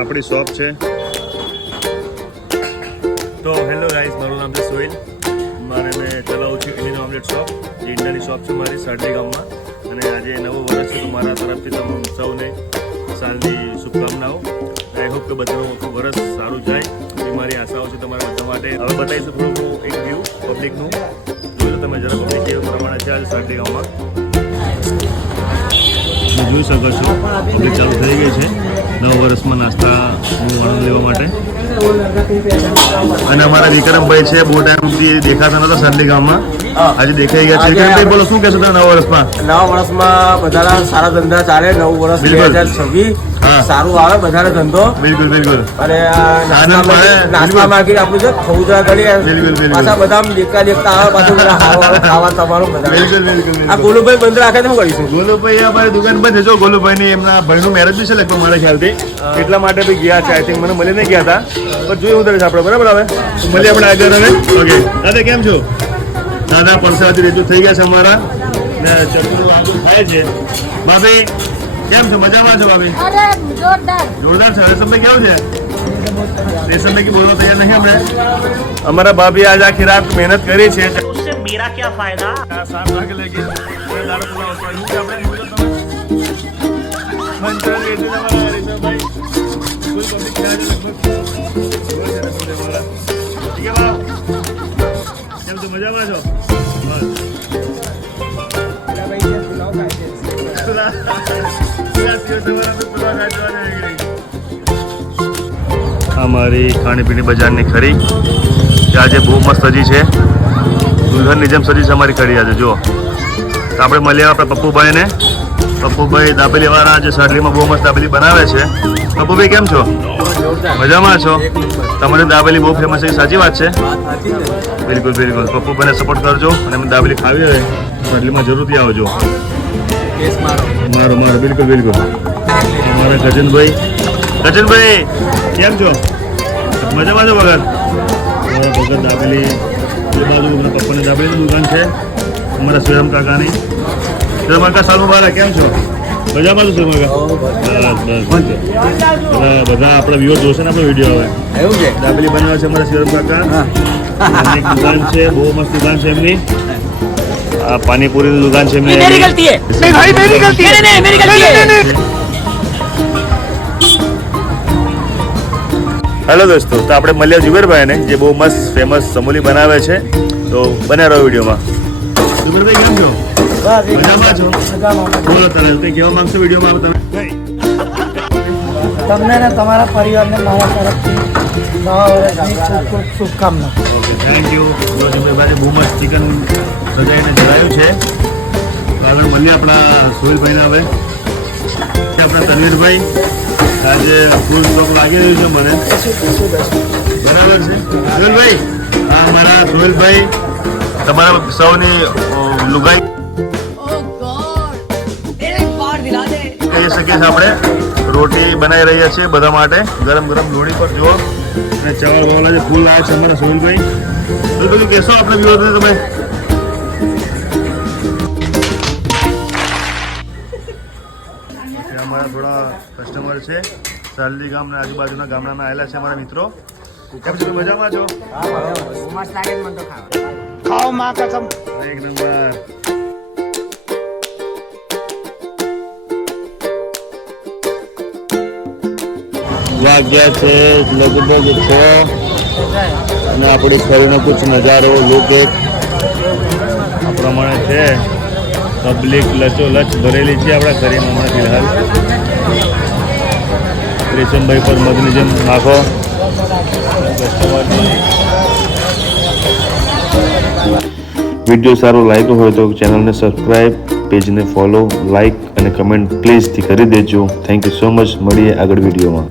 આપણી શોપ છે. તો હેલો ગાઈઝ, મારું નામ છે સોહિલ. મેં ચલાવું છું ઇન્ડિયન ઓમલેટ શોપ. જે ઇન્ડિયાની શોપ છે મારી સાડલી ગામમાં. અને આજે નવું વર્ષ છે, તો મારા તરફથી તમે સૌને સાલની શુભકામનાઓ. આઈ હોપ કે બધાનું વર્ષ સારું જાય એ મારી આશાઓ છે તમારા બધા માટે. હવે બતાવીશું થોડું એક વ્યૂ પબ્લિકનું. જોઈ લો તમે જરા પબ્લિક કેવું પ્રમાણે છે આજે સાડલી ગામમાં. જોઈ શકો છો પબ્લિક ચાલુ થઈ ગઈ છે નવા વર્ષમાં નાસ્તાનું આનંદ લેવા માટે. અને અમારા વિક્રમભાઈ છે, બહુ ટાઈમથી દેખાતા નતા સાડલી ગામમાં, આજે દેખાઈ ગયા છે. વિક્રમભાઈ બોલો, શું કહેશો તમે નવા વર્ષમાં? નવા વર્ષમાં બધા સારા ધંધા ચાલે. નવું વર્ષ 2026 સારું આવે બધાને ધંધો. બિલકુલ બિલકુલ. અને નાસ્તા માંગી આપણું છે ખૌજા કરીએ પાછા બધા દેખતા આવે પાછું ખાવા તમારું બધા. બિલકુલ બિલકુલ. આ ગોલુભાઈ બંધ રાખે તો શું કરીશું? ગોલુભાઈ અમારી દુકાન બંધ છે. જો ગોલુભાઈ ની એમના ભાઈનું મેરેજ બી છે લગભગ મારા ખ્યાલથી, એટલા માટે બી ગયા છે. આઈ થિંક મને મળીને ગયા હતા, પણ જોયું હું આપણે બરાબર. હવે મળીએ આપણે આગળ. હવે ઓકે દાદા કેમ છો? દાદા પરસાદી રેજુ થઈ ગયા છે અમારા ને ચટણી આજુ થાય છે. ભાભી કેમ છો? મજામાં છો ભાભી? જોરદાર છે. રેશમભાઈ કેવું છે? રેશમભાઈ કી બોલવા તૈયાર નહીં આપણે. અમારા ભાભી આજે આખી રાત મહેનત કરી છે. उससे मेरा क्या फायदा? 7 વાગે લગી દાળ પુલાવ આપણે કેમ છો? મજામાં છો? અમારી ખાણીપીણી બજારની ખરી આજે બહુ મસ્ત સજી છે. દુલ્હનની જેમ સજી છે અમારી ખરી આજે. જુઓ તો આપણે મળીએ આપણા પપ્પુભાઈને. પપ્પુભાઈ દાબેલીવાળા જે સાડલીમાં બહુ મસ્ત દાબેલી બનાવે છે. પપ્પુભાઈ કેમ છો? મજામાં છો? તમારી દાબેલી બહુ ફેમસ છે, સાચી વાત છે? બિલકુલ બિલકુલ. પપ્પુભાઈને સપોર્ટ કરજો અને એમને દાબેલી ખાવી હોય સાડલીમાં જરૂરથી આવજો. મારો બિલકુલ બિલકુલ. અમારા ગજનભાઈ કેમ છો? મજામાં છો ભગત? ભગત દાબેલી એ બાજુ પપ્પાની દાબેલીની દુકાન છે અમારા શ્રીરામ કાકાની. શ્રીરામ કાકા સારું બારા કેમ છો? મજામાં છો શ્રીરામ કાકા? બધા આપણા વ્યૂઅર જોશે ને આપણો વિડીયો. હવે એવું છે દાબેલી બનાવે છે અમારા શ્રીરામ કાકા. એક દુકાન છે, બહુ મસ્ત દુકાન છે એમની. આ પાણીપુરીની દુકાન છે એમની. मेरी गलती है भाई, मेरी गलती है. नहीं मेरी गलती है. હેલો દોસ્તો, તો આપણે મળ્યા જુબેરભાઈને જે બહુ મસ્ત ફેમસ સમોલી બનાવે છે. તો બન્યા રહો વિડીયોમાં. જુબેરભાઈ કેમ છો? મજામાં છો? બોલો તમે કંઈ કહેવા માંગશો વિડીયોમાં તમે? તમને ને તમારા પરિવારને મારા તરફથી નવા વર્ષની ખૂબ ખૂબ શુભકામના. Okay, thank you. જુબેરભાઈ બહુ મસ્ત ચિકન સજાઈને જણાવ્યું છે. તો આગળ મળીએ આપણા સોહિલભાઈને. હવે આપણા તનવીરભાઈ આજે ફૂલ સ્ટોક લાગી રહ્યું છે મને, બરાબર છે સોહેલભાઈ? હા, મારા સોહેલભાઈ તમારા સૌની લુગાઈ કહી શકીએ છીએ. આપણે રોટી બનાવી રહ્યા છીએ બધા માટે ગરમ ગરમ લોણી પર. જુઓ અને ચાવલ વાવલા જે ફૂલ આવે છે અમારા સોહેલભાઈ. તો બધું કહેશો આપણે વ્યૂઅર્સને તમે? અમારા થોડા કસ્ટમર છે સાલડી ગામના આજુબાજુના ગામડાના આવેલા છે અમારા મિત્રો. કેમ છો? મજામાં છો? ખાઓ માં કસમ. એક નંબર. વાગ્યા છે લગભગ 6 અને આપણી ફરીનો કુછ નજારો લુક આ પ્રમાણે છે. પબ્લિક લચોલચ ભરેલી છે આપણા શરીરમાં હમણાં ફિલહાલ. રેશમભાઈ પર મધની જેમ નાખો. વિડીયો સારો લાગ્યો હોય તો ચેનલને સબસ્ક્રાઈબ, પેજને ફોલો, લાઈક અને કમેન્ટ પ્લીઝથી કરી દેજો. Thank you so much. મળીએ આગળ વિડીયોમાં.